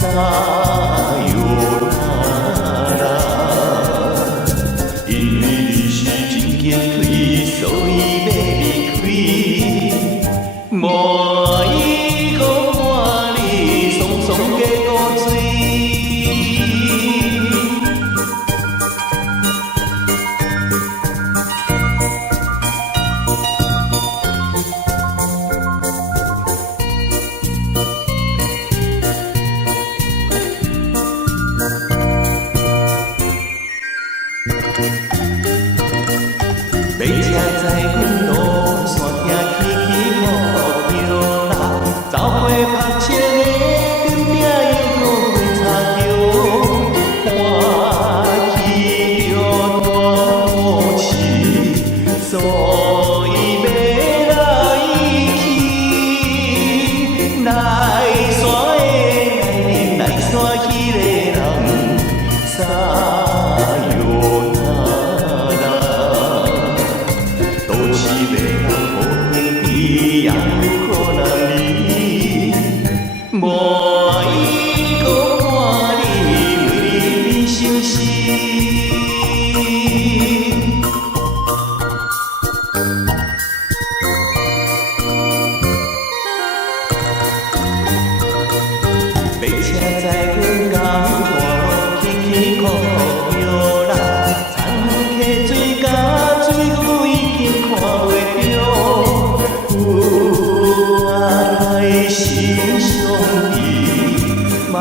さよなら，因为你是真经开，所以要离开。无伊搁看你爽爽加古锥。马车载阮路线行起起伏伏啦，走过白青的顶顶又过过插桥，看起着大雾气，所以要来去。来山的来山去的人，撒哟那拉。都是要人好兄弟，也有可能你无伊搁看你，为你伤心。马车载阮到大路起起伏伏啦，田溪水甲水牛已经看袂着，有爱心兄弟嘛。